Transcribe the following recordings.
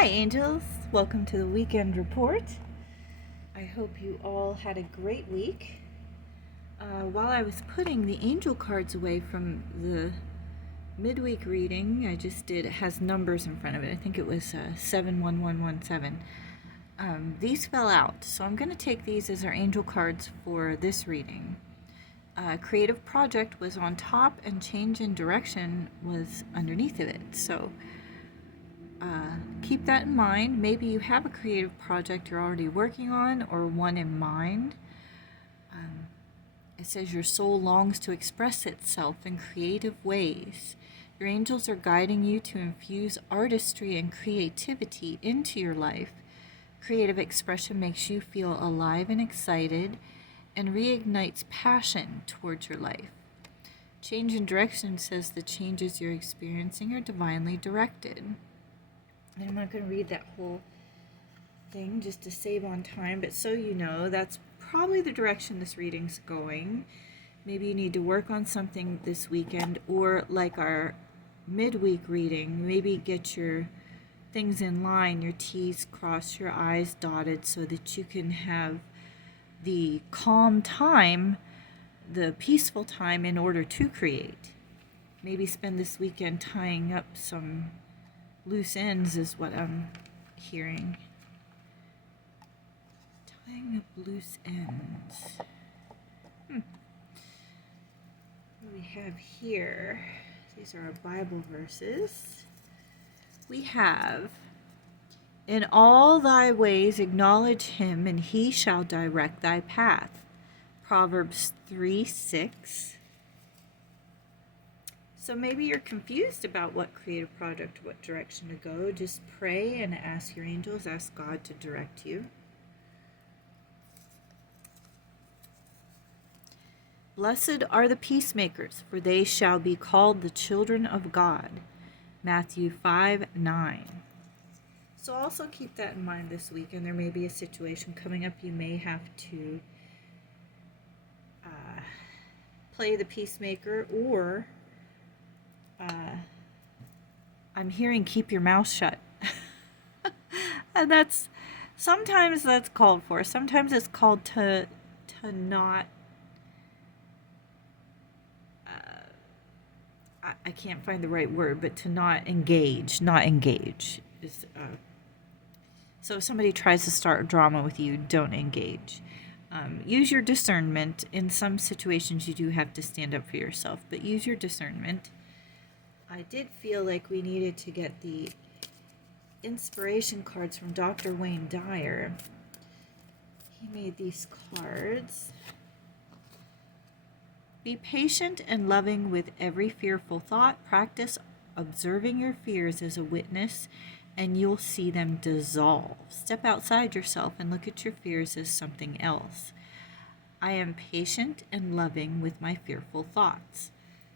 Hi, angels. Welcome to the weekend report. I hope you all had a great week. While I was putting the angel cards away from the midweek reading I just did, it has numbers in front of it. I think it was 71117. These fell out, so I'm going to take these as our angel cards for this reading. Creative project was on top and change in direction was underneath of it. So keep that in mind. Maybe you have a creative project you're already working on or one in mind. It says your soul longs to express itself in creative ways. Your angels are guiding you to infuse artistry and creativity into your life. Creative expression makes you feel alive and excited and reignites passion towards your life. Change in direction says the changes you're experiencing are divinely directed. And I'm not going to read that whole thing just to save on time, but so you know, that's probably the direction this reading's going. Maybe you need to work on something this weekend, or like our midweek reading, maybe get your things in line, your T's crossed, your I's dotted, so that you can have the calm time, the peaceful time in order to create. Maybe spend this weekend tying up some loose ends is what I'm hearing. Tying up loose ends. What do we have here? These are our Bible verses. We have, in all thy ways acknowledge him, and he shall direct thy path. Proverbs 3:6. So maybe you're confused about what creative project, what direction to go. Just pray and ask your angels, ask God to direct you. Blessed are the peacemakers, for they shall be called the children of God. Matthew 5:9. So also keep that in mind this week, and there may be a situation coming up you may have to play the peacemaker, or I'm hearing keep your mouth shut. And sometimes that's called for. Sometimes it's called to not, I can't find the right word, but to not engage is, so if somebody tries to start a drama with you, don't engage. Use your discernment. In some situations you do have to stand up for yourself, but use your discernment. I did feel like we needed to get the inspiration cards from Dr. Wayne Dyer. He made these cards. Be patient and loving with every fearful thought. Practice observing your fears as a witness, and you'll see them dissolve. Step outside yourself and look at your fears as something else. I am patient and loving with my fearful thoughts.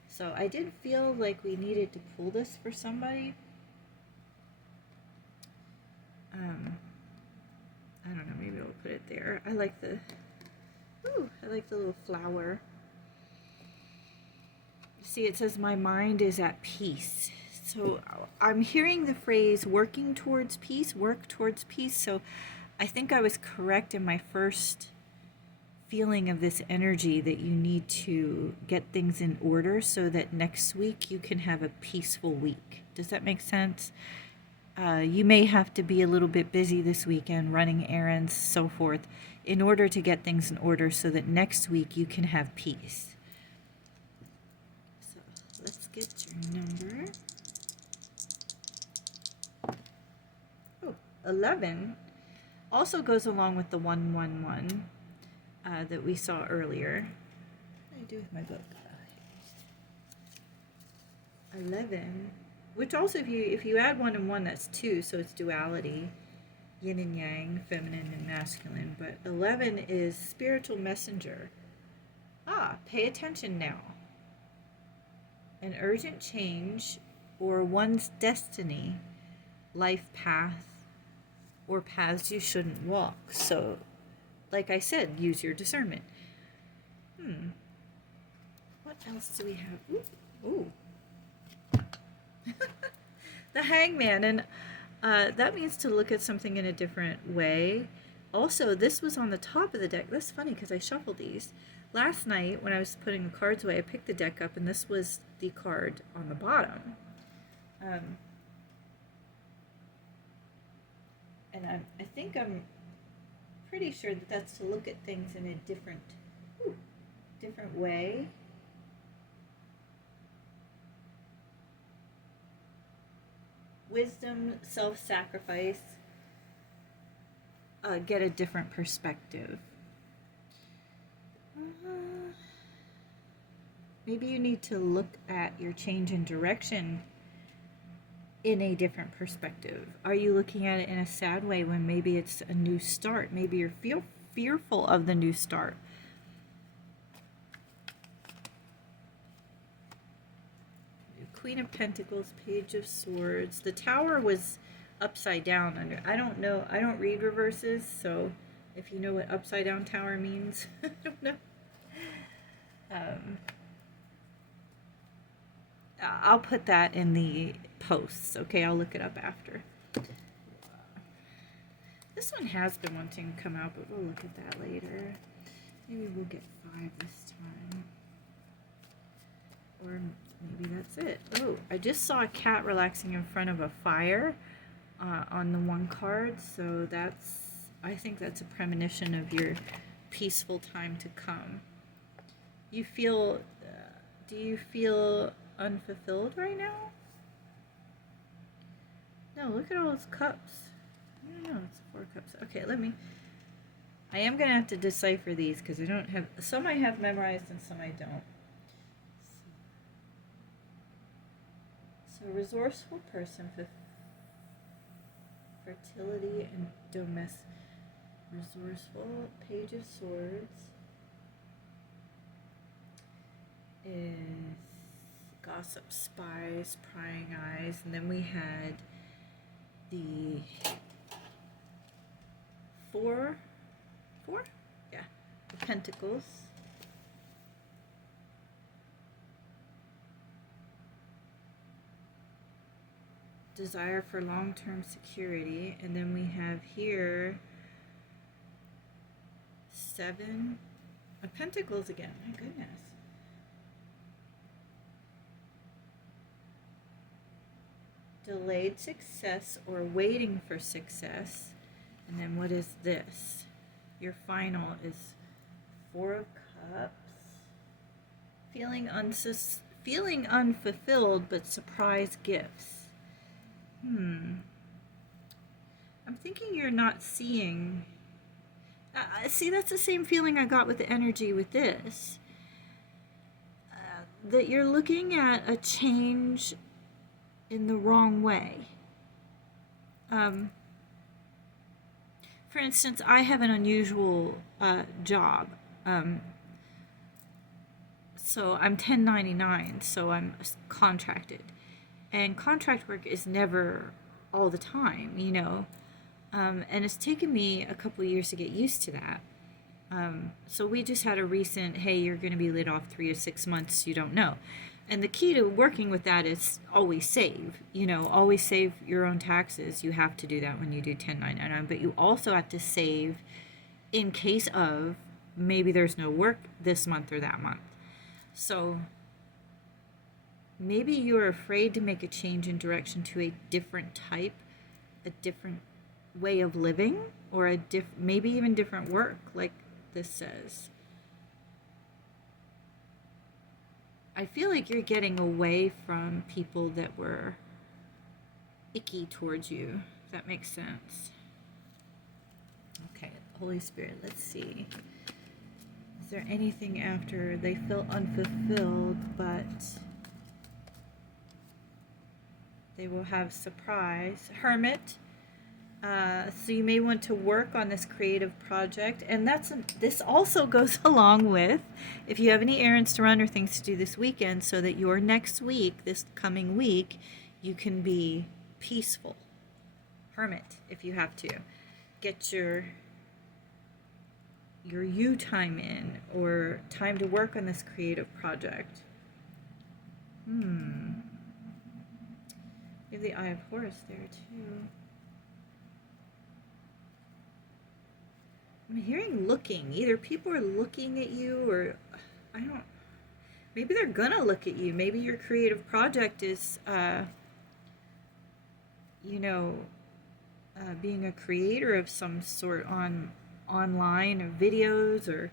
So I did feel like we needed to pull this for somebody. I don't know, maybe I'll put it there. I like the little flower. See, it says my mind is at peace. So I'm hearing the phrase working towards peace, work towards peace. So I think I was correct in my first feeling of this energy that you need to get things in order so that next week you can have a peaceful week. Does that make sense? You may have to be a little bit busy this weekend, running errands, so forth, in order to get things in order so that next week you can have peace. So let's get your number. 11 also goes along with the 111 that we saw earlier. What do I do with my book? 11, which also if you add 1 and 1, that's 2, so it's duality, yin and yang, feminine and masculine. But 11 is spiritual messenger. Pay attention now. An urgent change or one's destiny, life path, or paths you shouldn't walk. So, like I said, use your discernment. What else do we have? Ooh. The Hangman. And That means to look at something in a different way. Also, this was on the top of the deck. That's funny because I shuffled these. Last night, when I was putting the cards away, I picked the deck up, and this was the card on the bottom. And I think I'm pretty sure that that's to look at things in a different way. Wisdom, self-sacrifice, get a different perspective. Maybe you need to look at your change in direction in a different perspective. Are you looking at it in a sad way when maybe it's a new start? Maybe you're fearful of the new start. Queen of Pentacles, Page of Swords. The Tower was upside down under. I don't know. I don't read reverses, so if you know what upside down tower means, I don't know. I'll put that in the posts, okay? I'll look it up after. This one has been wanting to come out, but we'll look at that later. Maybe we'll get 5 this time. Or maybe that's it. Oh, I just saw a cat relaxing in front of a fire on the one card, so I think that's a premonition of your peaceful time to come. Do you feel unfulfilled right now? No, look at all those cups. I don't know, it's 4 cups. Okay, I am going to have to decipher these because I don't have, some I have memorized and some I don't. So resourceful person, fertility and domestic. Resourceful, Page of Swords is gossip, spies, prying eyes, and then we had the four, yeah, the Pentacles. Desire for long-term security, and then we have here 7 of Pentacles again. My goodness. Delayed success or waiting for success. And then what is this? Your final is 4 of Cups. Feeling unfulfilled, but surprise gifts. I'm thinking you're not seeing. See, that's the same feeling I got with the energy with this. That you're looking at a change in the wrong way. For instance, I have an unusual job. So I'm 1099, so I'm contracted. And contract work is never all the time, you know. And it's taken me a couple of years to get used to that. So we just had a recent, hey, you're going to be laid off 3 to 6 months, you don't know. And the key to working with that is always save, you know, always save your own taxes. You have to do that when you do 1099, but you also have to save in case of maybe there's no work this month or that month. So maybe you're afraid to make a change in direction to a different type, a different way of living, or maybe even different work, like this says. I feel like you're getting away from people that were icky towards you, if that makes sense. Okay, Holy Spirit, let's see. Is there anything after they feel unfulfilled, but they will have surprise? Hermit. So you may want to work on this creative project, and this also goes along with if you have any errands to run or things to do this weekend, so that your next week, this coming week, you can be peaceful. Hermit, if you have to get your you time in, or time to work on this creative project. You have the Eye of Horus there too. I'm hearing looking. Either people are looking at you, or I don't. Maybe they're gonna look at you. Maybe your creative project is, you know, being a creator of some sort online or videos or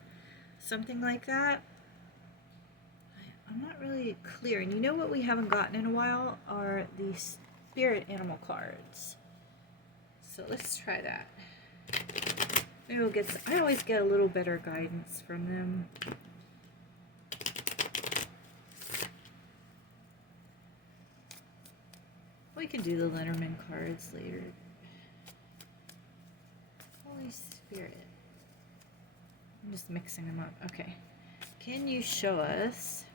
something like that. I'm not really clear. And you know what we haven't gotten in a while are these spirit animal cards. So let's try that. Maybe we'll get. I always get a little better guidance from them. We can do the Lenormand cards later. Holy Spirit. I'm just mixing them up. Okay. Can you show us?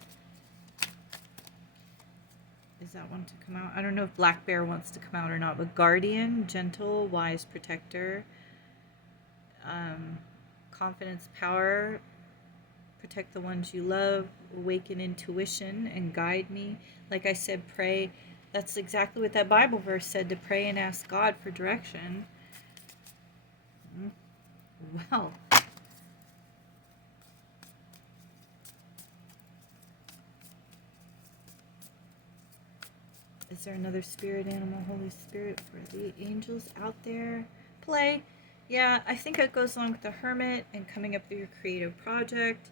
Is that one to come out? I don't know if Black Bear wants to come out or not, but Guardian, Gentle, Wise Protector, Confidence, Power, Protect the ones you love, Awaken Intuition, and Guide me. Like I said, pray. That's exactly what that Bible verse said, to pray and ask God for direction. Well. Is there another spirit animal, Holy Spirit, for the angels out there? Play. Yeah, I think it goes along with the Hermit and coming up with your creative project.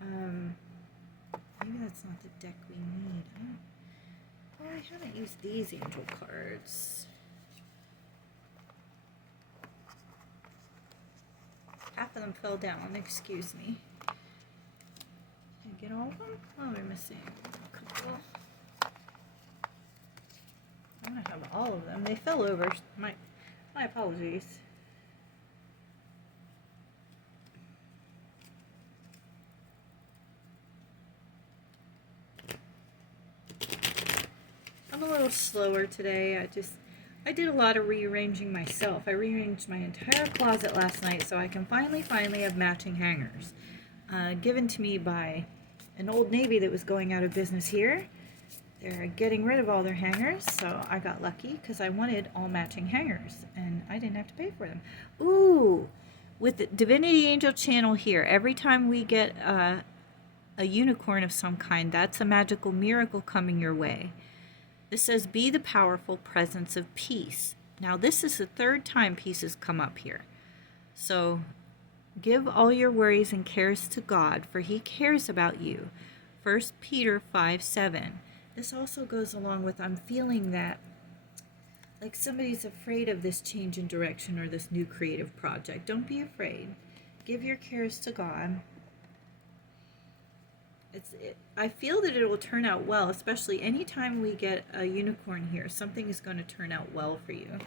Maybe that's not the deck we need. I haven't used these angel cards. Half of them fell down, excuse me. Did I get all of them? Oh, we're missing a couple. I'm gonna have all of them. They fell over. My apologies. I'm a little slower today. I did a lot of rearranging myself. I rearranged my entire closet last night so I can finally have matching hangers. Given to me by an Old Navy that was going out of business here. They're getting rid of all their hangers, so I got lucky because I wanted all matching hangers and I didn't have to pay for them. Ooh, with the Divinity Angel channel here, every time we get a unicorn of some kind, that's a magical miracle coming your way. This says, be the powerful presence of peace. Now, this is the third time peace has come up here. So, give all your worries and cares to God, for he cares about you. 1 Peter 5:7. This also goes along with, I'm feeling that like somebody's afraid of this change in direction or this new creative project. Don't be afraid. Give your cares to God. I feel that it will turn out well, especially anytime we get a unicorn here. Something is going to turn out well for you.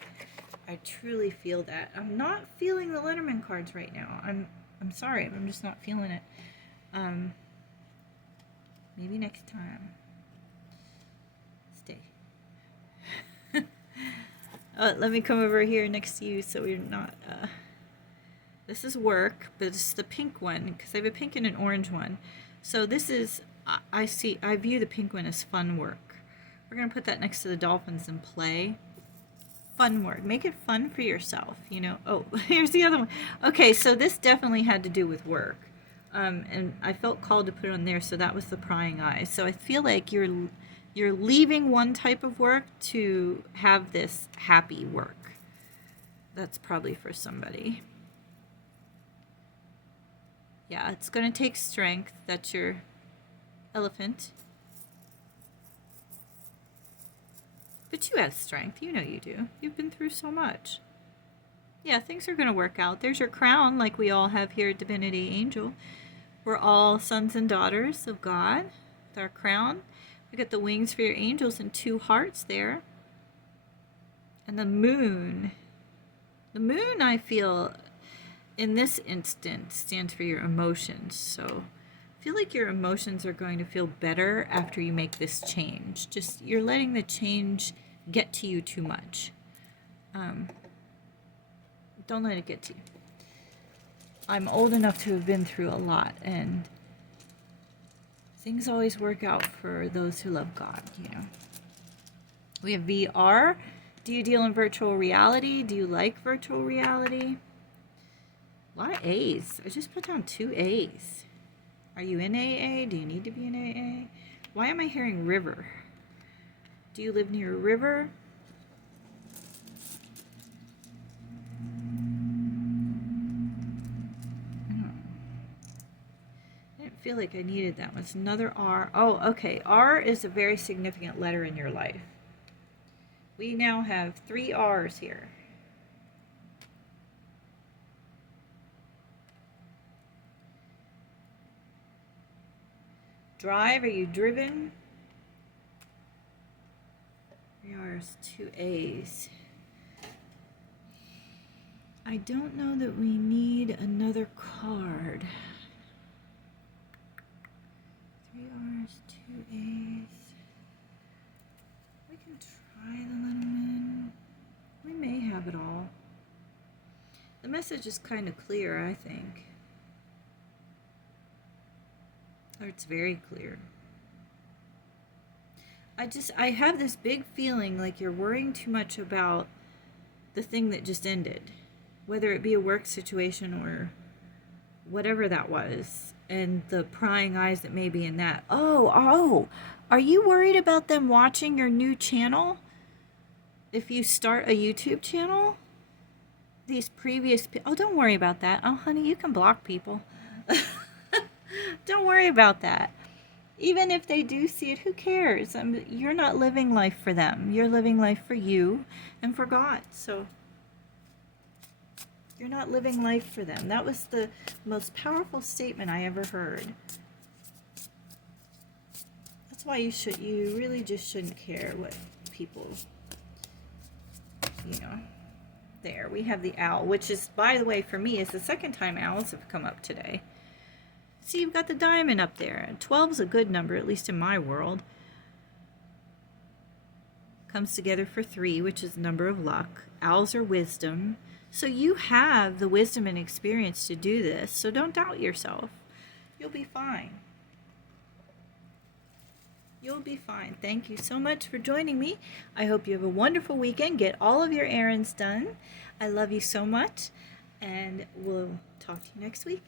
I truly feel that. I'm not feeling the Lenormand cards right now. I'm sorry. I'm just not feeling it. Maybe next time. Stay. Let me come over here next to you so we're not... This is work, but it's the pink one because I have a pink and an orange one. So this is, I view the pink one as fun work. We're going to put that next to the dolphins and play. Fun work. Make it fun for yourself, you know. Oh, here's the other one. Okay, so this definitely had to do with work. And I felt called to put it on there, so that was the prying eyes. So I feel like you're leaving one type of work to have this happy work. That's probably for somebody. Yeah, it's going to take strength. That's your elephant. But you have strength. You know you do. You've been through so much. Yeah, things are going to work out. There's your crown, like we all have here at Divinity Angel. We're all sons and daughters of God with our crown. We got the wings for your angels and 2 hearts there. And the moon. The moon, I feel... in this instant, stands for your emotions. So I feel like your emotions are going to feel better after you make this change. Just, you're letting the change get to you too much. Don't let it get to you. I'm old enough to have been through a lot, and things always work out for those who love God, you know. We have VR. Do you deal in virtual reality? Do you like virtual reality? A lot of A's. I just put down 2 A's. Are you in AA? Do you need to be in AA? Why am I hearing river? Do you live near a river? I didn't feel like I needed that one. It's another R. Oh, okay. R is a very significant letter in your life. We now have 3 R's here. Drive, are you driven? 3 R's, 2 A's. I don't know that we need another card. 3 R's, 2 A's. We can try the Lenormand. We may have it all. The message is kind of clear, I think. Or it's very clear. I have this big feeling like you're worrying too much about the thing that just ended, whether it be a work situation or whatever that was, and the prying eyes that may be in that. Oh, are you worried about them watching your new channel? If you start a YouTube channel? These previous oh, don't worry about that. Oh, honey, you can block people. Don't worry about that. Even if they do see it, who cares? You're not living life for them. You're living life for you and for God. So you're not living life for them. That was the most powerful statement I ever heard. That's why you really just shouldn't care what people, There, we have the owl, which is, by the way, for me, is the second time owls have come up today. See, you've got the diamond up there. 12 is a good number, at least in my world. Comes together for 3, which is the number of luck. Owls are wisdom. So you have the wisdom and experience to do this, so don't doubt yourself. You'll be fine. You'll be fine. Thank you so much for joining me. I hope you have a wonderful weekend. Get all of your errands done. I love you so much, and we'll talk to you next week.